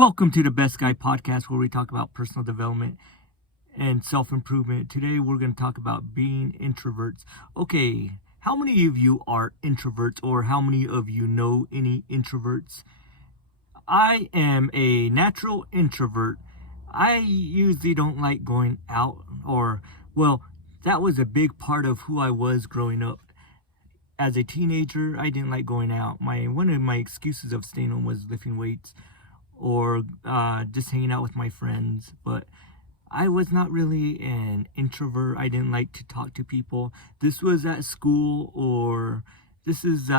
Welcome to the Best Guy Podcast, where we talk about personal development and self-improvement. Today, we're going to talk about being introverts. Okay, how many of you are introverts, or how many of you know any introverts? I am a natural introvert. I usually don't like going out, that was a big part of who I was growing up. As a teenager, I didn't like going out. One of my excuses of staying home was lifting weights or just hanging out with my friends. But I was not really an introvert. I didn't like to talk to people. This was at school, or this is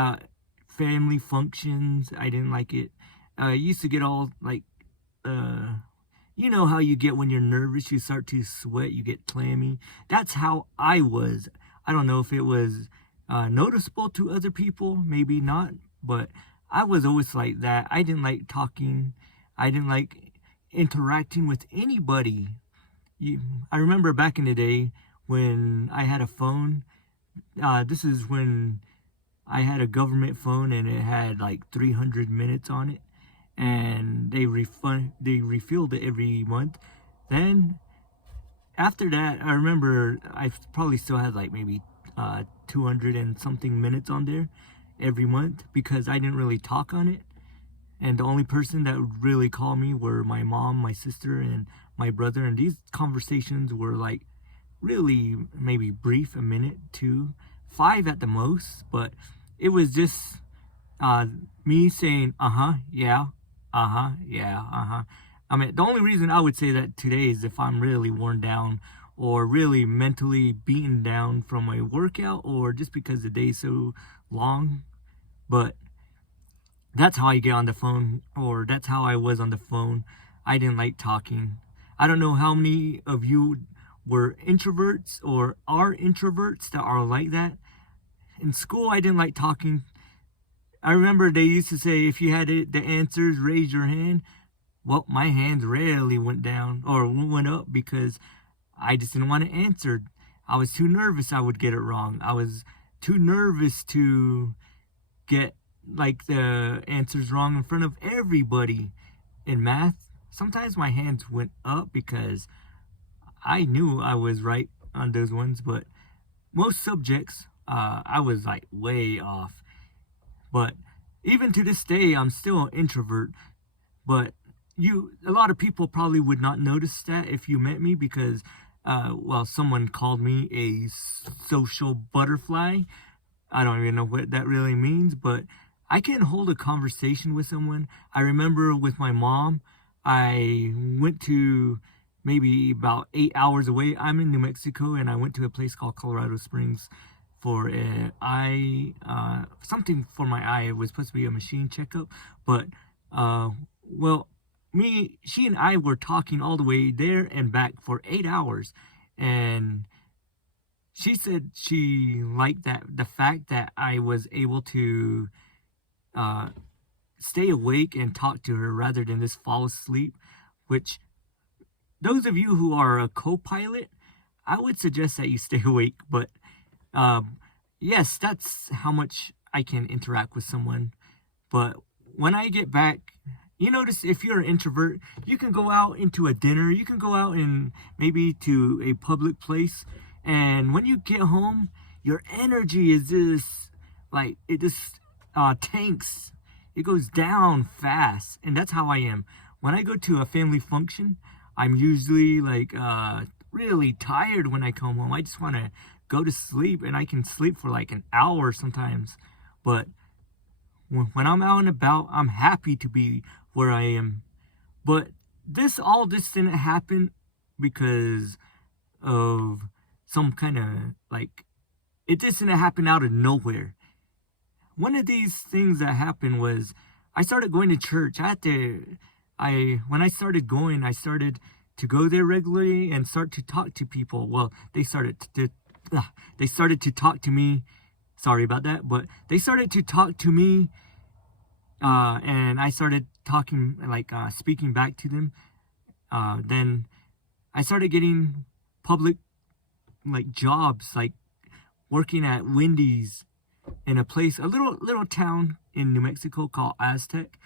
family functions. I didn't like it. I used to get all like, you know how you get when you're nervous, you start to sweat, you get clammy. That's how I was. I don't know if it was noticeable to other people, maybe not, but I was always like that. I didn't like talking. I didn't like interacting with anybody. I remember back in the day when I had a phone. This is when I had a government phone and it had like 300 minutes on it, and they refilled it every month. Then after that, I remember I probably still had like maybe 200 and something minutes on there every month, because I didn't really talk on it. And the only person that would really call me were my mom, my sister, and my brother. And these conversations were like really maybe brief, a minute, 2, 5 at the most. But it was just me saying, yeah, yeah, I mean, the only reason I would say that today is if I'm really worn down or really mentally beaten down from my workout, or just because the day's so long. But that's how I get on the phone, or that's how I was on the phone. I didn't like talking. I don't know how many of you were introverts or are introverts that are like that. In school, I didn't like talking. I remember they used to say, if you had the answers, raise your hand. Well, my hands rarely went down or went up because I just didn't want to answer. I was too nervous I would get it wrong. I was too nervous to get like the answers wrong in front of everybody. In math, sometimes my hands went up because I knew I was right on those ones, but most subjects I was like way off. But even to this day, I'm still an introvert. But a lot of people probably would not notice that if you met me, because someone called me a social butterfly. I don't even know what that really means, but I can hold a conversation with someone. I remember with my mom, I went to maybe about 8 hours away. I'm in New Mexico, and I went to a place called Colorado Springs for something for my eye. It was supposed to be a machine checkup, but she and I were talking all the way there and back for 8 hours, and she said she liked the fact that I was able to stay awake and talk to her rather than just fall asleep. Which, those of you who are a co-pilot, I would suggest that you stay awake. But yes, that's how much I can interact with someone. But when I get back, you notice if you're an introvert, you can go out into a dinner, you can go out and maybe to a public place, and when you get home, your energy is just like, it just tanks. It goes down fast. And that's how I am. When I go to a family function, I'm usually like really tired when I come home. I just want to go to sleep, and I can sleep for like an hour sometimes. But when I'm out and about, I'm happy to be where I am. But this didn't happen because of some kind of like, it just didn't happen out of nowhere. One of these things that happened was I started going to church. When I started going, I started to go there regularly and start to talk to people. Well, they started to talk to me. Sorry about that, but they started to talk to me, and I started talking, like speaking back to them. Then I started getting public like jobs, like working at Wendy's in a little town in New Mexico called Aztec.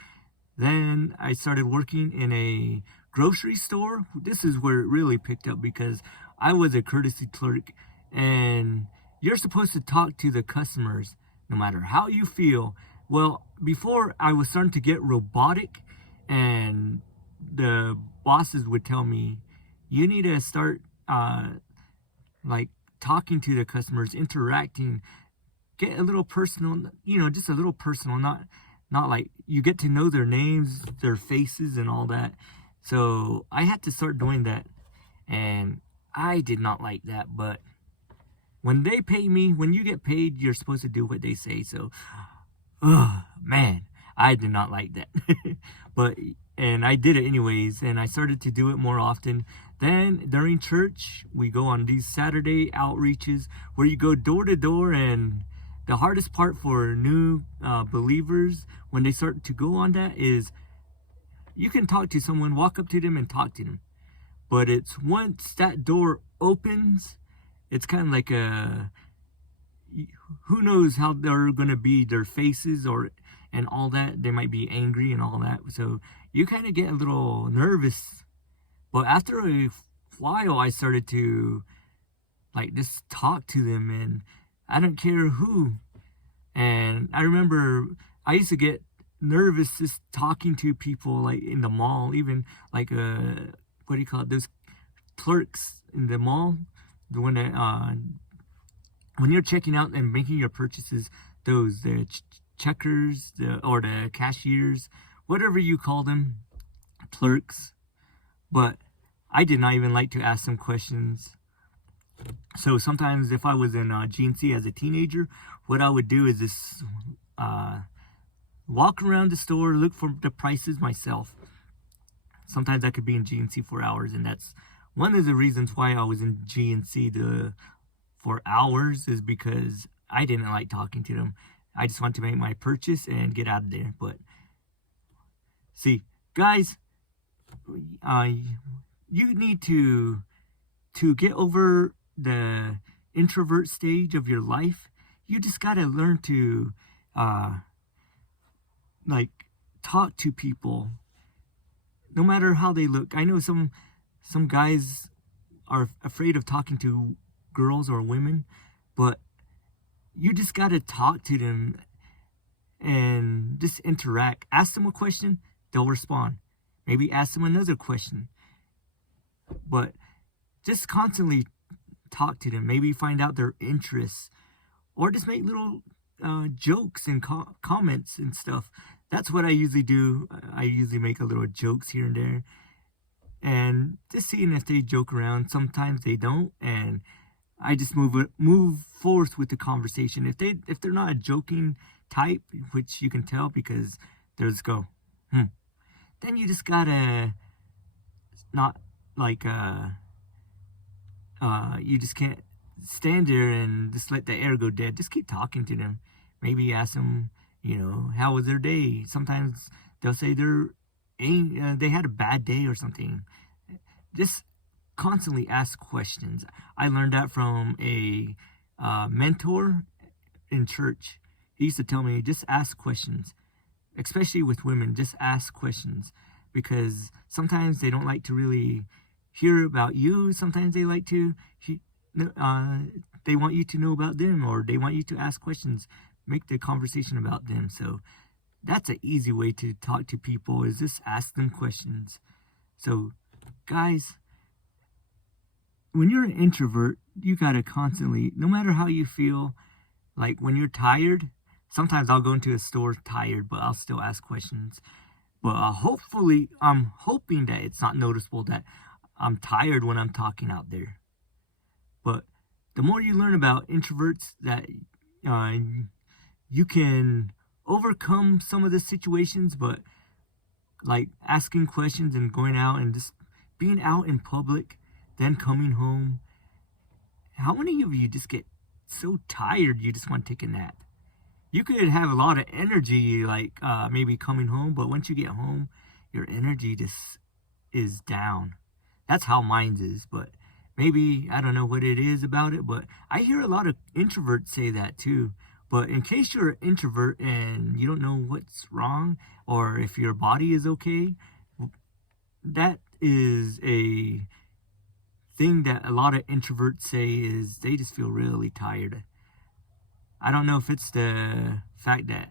Then I started working in a grocery store. This is where it really picked up because I was a courtesy clerk, and you're supposed to talk to the customers no matter how you feel. Well, before I was starting to get robotic, and the bosses would tell me, you need to start like talking to the customers, interacting, get a little personal, just a little personal, not like you get to know their names, their faces and all that. So I had to start doing that, and I did not like that. But when they pay me, when you get paid, you're supposed to do what they say. So oh man, I did not like that. But and I did it anyways, and I started to do it more often. Then during church, we go on these Saturday outreaches where you go door to door, and the hardest part for new believers when they start to go on that is you can talk to someone, walk up to them and talk to them. But it's once that door opens, it's kind of like who knows how they're going to be, their faces and all that. They might be angry and all that. So you kind of get a little nervous. But after a while, I started to like just talk to them, and I don't care who. And I remember I used to get nervous just talking to people like in the mall, even like what do you call it? Those clerks in the mall, when you're checking out and making your purchases, the checkers, or the cashiers, whatever you call them, clerks. But I did not even like to ask them questions. So sometimes if I was in GNC as a teenager, what I would do is just walk around the store, look for the prices myself. Sometimes I could be in GNC for hours, and that's one of the reasons why I was in GNC for hours, is because I didn't like talking to them. I just wanted to make my purchase and get out of there. But see, guys, you need to get over the introvert stage of your life. You just gotta learn to like talk to people no matter how they look. I know some guys are afraid of talking to girls or women, but you just gotta talk to them and just interact. Ask them a question, they'll respond. Maybe ask them another question, but just constantly talk to them. Maybe find out their interests, or just make little jokes and comments and stuff. That's what I usually do. I usually make a little jokes here and there, and just seeing if they joke around. Sometimes they don't, and I just move forth with the conversation. If they're not a joking type, which you can tell because they'll just go, then you just gotta not like you just can't stand there and just let the air go dead. Just keep talking to them. Maybe ask them, how was their day? Sometimes they'll say they had a bad day or something. Just constantly ask questions. I learned that from a mentor in church. He used to tell me, just ask questions, especially with women. Just ask questions, because sometimes they don't like to really hear about you. Sometimes they like to, they want you to know about them, or they want you to ask questions, make the conversation about them. So that's an easy way to talk to people, is just ask them questions. So guys, when you're an introvert, you gotta constantly, no matter how you feel, like when you're tired, sometimes I'll go into a store tired, but I'll still ask questions. But hopefully, I'm hoping that it's not noticeable that I'm tired when I'm talking out there. But the more you learn about introverts, that you can overcome some of the situations. But like asking questions and going out and just being out in public, then coming home. How many of you just get so tired you just want to take a nap? You could have a lot of energy, like maybe coming home, but once you get home, your energy just is down. That's how mine is. But maybe, I don't know what it is about it, but I hear a lot of introverts say that too. But in case you're an introvert and you don't know what's wrong or if your body is okay, that is a thing that a lot of introverts say is they just feel really tired. I don't know if it's the fact that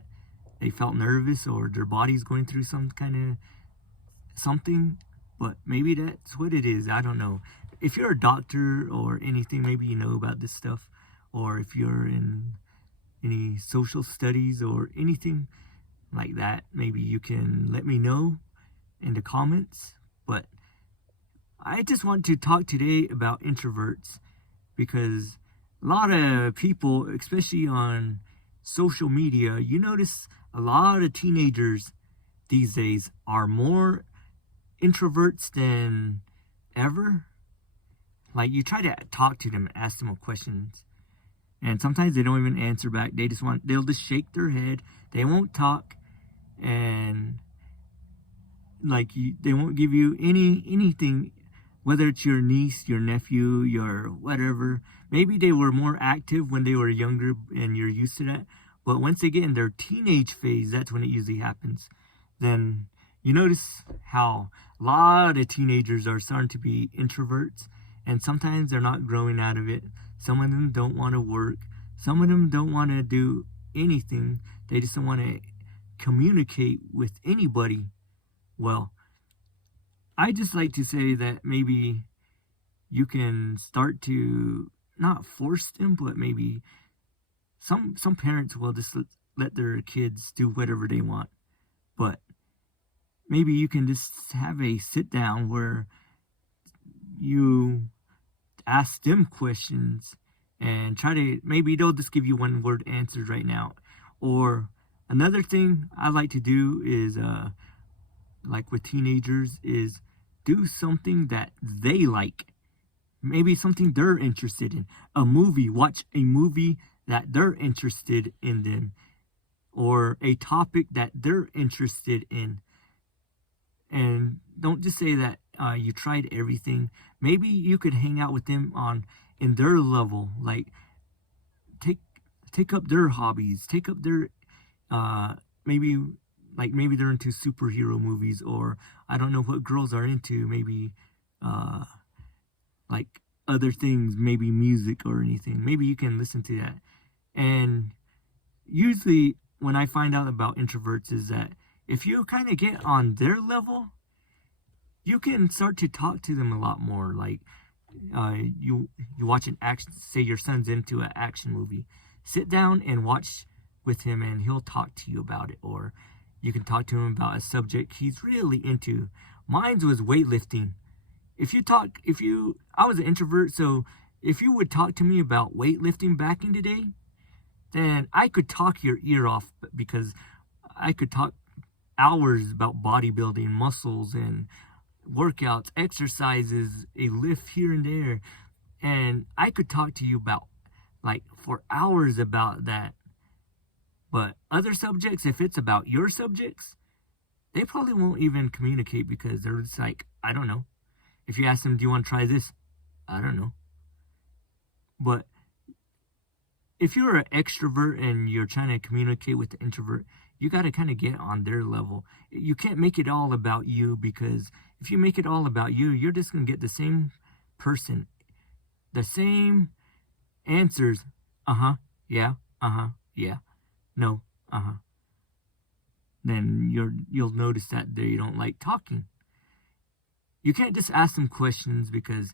they felt nervous or their body's going through some kind of something, but maybe that's what it is. I don't know. If you're a doctor or anything, maybe you know about this stuff, or if you're in any social studies or anything like that, maybe you can let me know in the comments. But I just want to talk today about introverts because a lot of people, especially on social media, you notice a lot of teenagers these days are more introverts than ever. Like, you try to talk to them, ask them questions, and sometimes they don't even answer back. They'll just shake their head. They won't talk, and they won't give you anything, whether it's your niece, your nephew, your whatever. Maybe they were more active when they were younger and you're used to that. But once they get in their teenage phase, that's when it usually happens. Then you notice how a lot of teenagers are starting to be introverts, and sometimes they're not growing out of it. Some of them don't want to work. Some of them don't want to do anything. They just don't want to communicate with anybody. Well, I just like to say that maybe you can start to not force them, but maybe some parents will just let their kids do whatever they want. But maybe you can just have a sit down where you ask them questions and maybe they'll just give you one word answers right now. Or another thing I like to do is, like with teenagers, is do something that they like. Maybe something they're interested in. Watch a movie that they're interested in then. Or a topic that they're interested in. And don't just say that you tried everything. Maybe you could hang out with them in their level. Like, take up their hobbies. Take up their, maybe they're into superhero movies, or I don't know what girls are into. Maybe, like other things, maybe music or anything. Maybe you can listen to that. And usually when I find out about introverts is that if you kind of get on their level, you can start to talk to them a lot more. Like, you watch an action, say your son's into an action movie. Sit down and watch with him and he'll talk to you about it. Or you can talk to him about a subject he's really into. Mine was weightlifting. I was an introvert, so if you would talk to me about weightlifting back in the day, then I could talk your ear off, because I could talk hours about bodybuilding, muscles, and workouts, exercises, a lift here and there. And I could talk to you for hours about that. But other subjects, if it's about your subjects, they probably won't even communicate, because they're just like, I don't know. If you ask them, do you want to try this? I don't know. But if you're an extrovert and you're trying to communicate with the introvert, you got to kind of get on their level. You can't make it all about you, because if you make it all about you, you're just going to get the same person, the same answers. Yeah, yeah, no, Then you'll notice that they don't like talking. You can't just ask them questions, because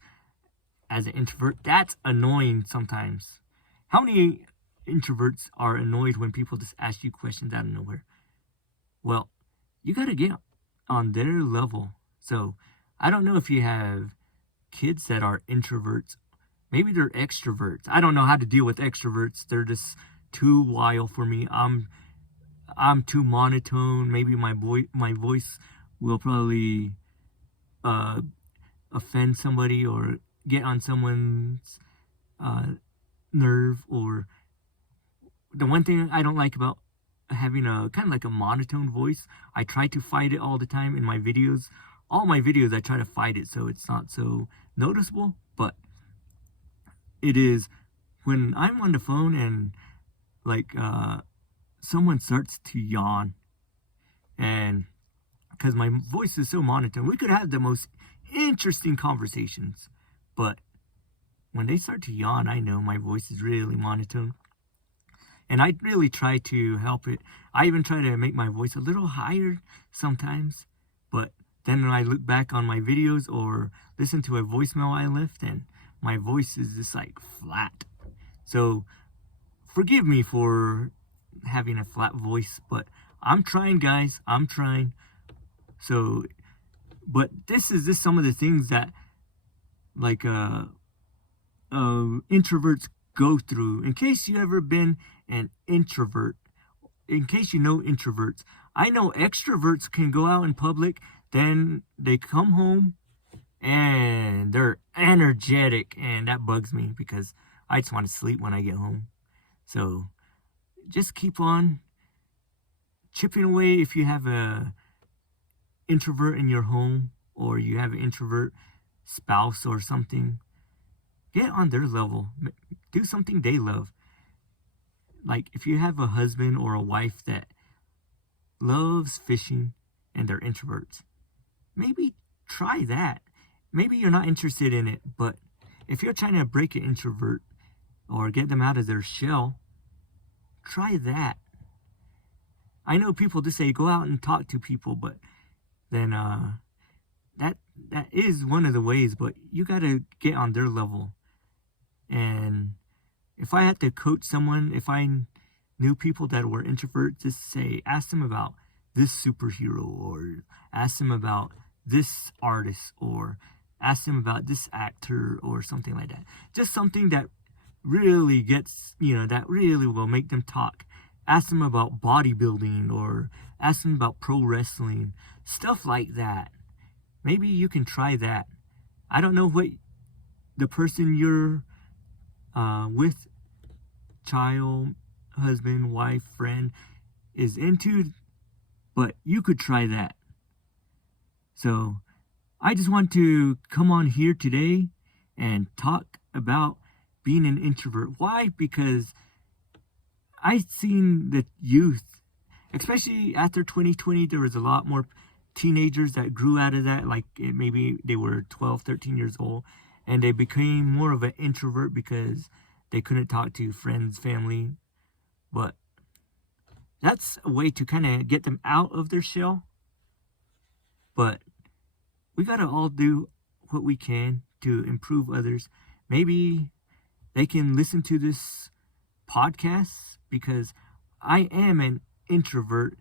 as an introvert, that's annoying sometimes. How many introverts are annoyed when people just ask you questions out of nowhere? Well, you got to get on their level. So I don't know if you have kids that are introverts. Maybe they're extroverts. I don't know how to deal with extroverts. They're just too wild for me. I'm too monotone. Maybe my voice will probably offend somebody or get on someone's nerve. Or the one thing I don't like about having a kind of like a monotone voice, I try to fight it all the time in my videos. All my videos, I try to fight it so it's not so noticeable. But it is when I'm on the phone and like someone starts to yawn, and because my voice is so monotone, we could have the most interesting conversations, but when they start to yawn, I know my voice is really monotone. And I really try to help it. I even try to make my voice a little higher sometimes. But then when I look back on my videos or listen to a voicemail I left, and my voice is just like flat. So forgive me for having a flat voice, but I'm trying, guys. I'm trying. So, but this is just some of the things that like introverts go through. In case you ever been an introvert, in case you know introverts, I know extroverts can go out in public, then they come home and they're energetic, and that bugs me because I just want to sleep when I get home. So just keep on chipping away. If you have a introvert in your home, or you have an introvert spouse or something, get on their level. Do something they love. Like if you have a husband or a wife that loves fishing and they're introverts, maybe try that. Maybe you're not interested in it, but if you're trying to break an introvert or get them out of their shell, try that. I know people just say go out and talk to people, but then that is one of the ways, but you got to get on their level. And if I had to coach someone, if I knew people that were introverts, just say, ask them about this superhero, or ask them about this artist, or ask them about this actor, or something like that. Just something that really gets, that really will make them talk. Ask them about bodybuilding, or ask them about pro wrestling, stuff like that. Maybe you can try that. I don't know what the person you're with, child, husband, wife, friend, is into, but you could try that. So I just want to come on here today and talk about being an introvert. Why? Because I've seen the youth, especially after 2020, there was a lot more teenagers that grew out of that. Like maybe they were 12, 13 years old, and they became more of an introvert because they couldn't talk to friends, family. But that's a way to kind of get them out of their shell. But we got to all do what we can to improve others. Maybe they can listen to this podcast, because I am an introvert.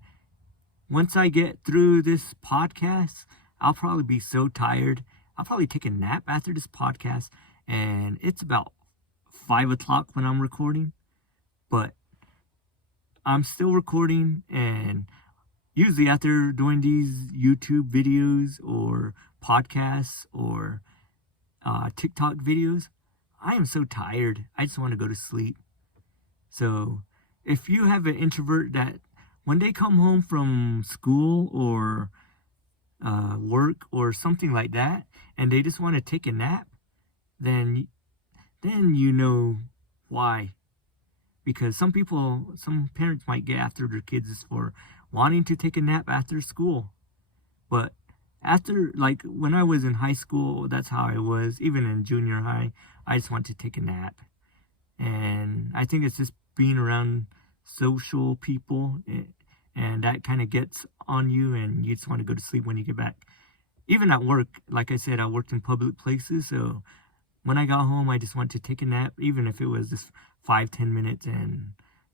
Once I get through this podcast, I'll probably be so tired. I'll probably take a nap after this podcast, and it's about 5 o'clock when I'm recording, but I'm still recording. And usually after doing these YouTube videos or podcasts or TikTok videos, I am so tired. I just want to go to sleep. So if you have an introvert that when they come home from school or work or something like that, and they just want to take a nap, then you know why. Because some parents might get after their kids for wanting to take a nap after school. But after, like when I was in high school, that's how I was. Even in junior high, I just wanted to take a nap. And I think it's just being around social people, and that kind of gets on you, and you just want to go to sleep when you get back. Even at work, like I said, I worked in public places, so when I got home, I just wanted to take a nap, even if it was just 5-10 minutes, and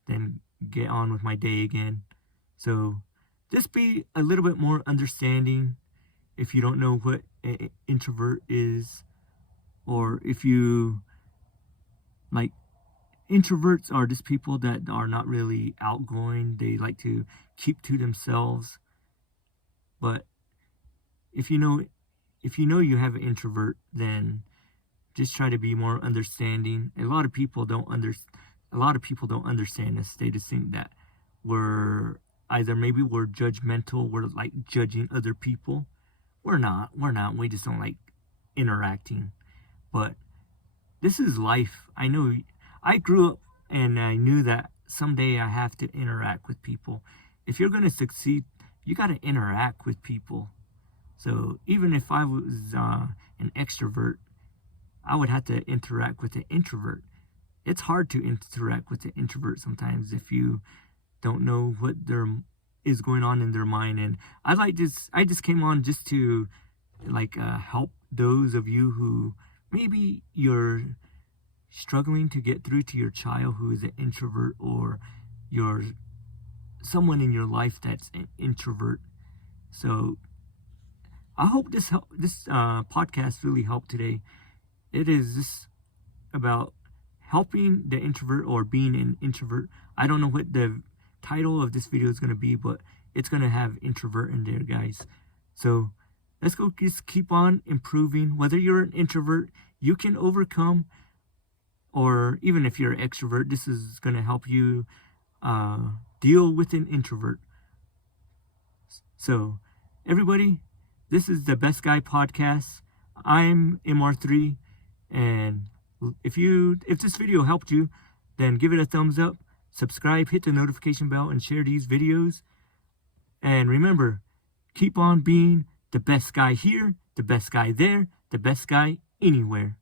then get on with my day again. So just be a little bit more understanding if you don't know what an introvert is, or if you like. Introverts are just people that are not really outgoing. They like to keep to themselves. But if you know you have an introvert, then just try to be more understanding. A lot of people don't understand us. They just think that we're judgmental, we're like judging other people. We're not. We just don't like interacting. But this is life. I know I grew up and I knew that someday I have to interact with people. If you're going to succeed, you got to interact with people. So even if I was an extrovert, I would have to interact with an introvert. It's hard to interact with an introvert sometimes if you don't know what is going on in their mind. And I just came on just to help those of you who maybe you're struggling to get through to your child who is an introvert, or you're someone in your life that's an introvert. So I hope this podcast really helped today. It is just about helping the introvert or being an introvert. I don't know what the title of this video is going to be, but it's going to have introvert in there, guys. So let's go just keep on improving. Whether you're an introvert, you can overcome, or even if you're an extrovert, this is going to help you deal with an introvert. So everybody, this is the Best Guy Podcast. I'm MR3, and if this video helped you, then give it a thumbs up, subscribe, hit the notification bell, and share these videos. And remember, keep on being the best guy here, the best guy there, the best guy anywhere.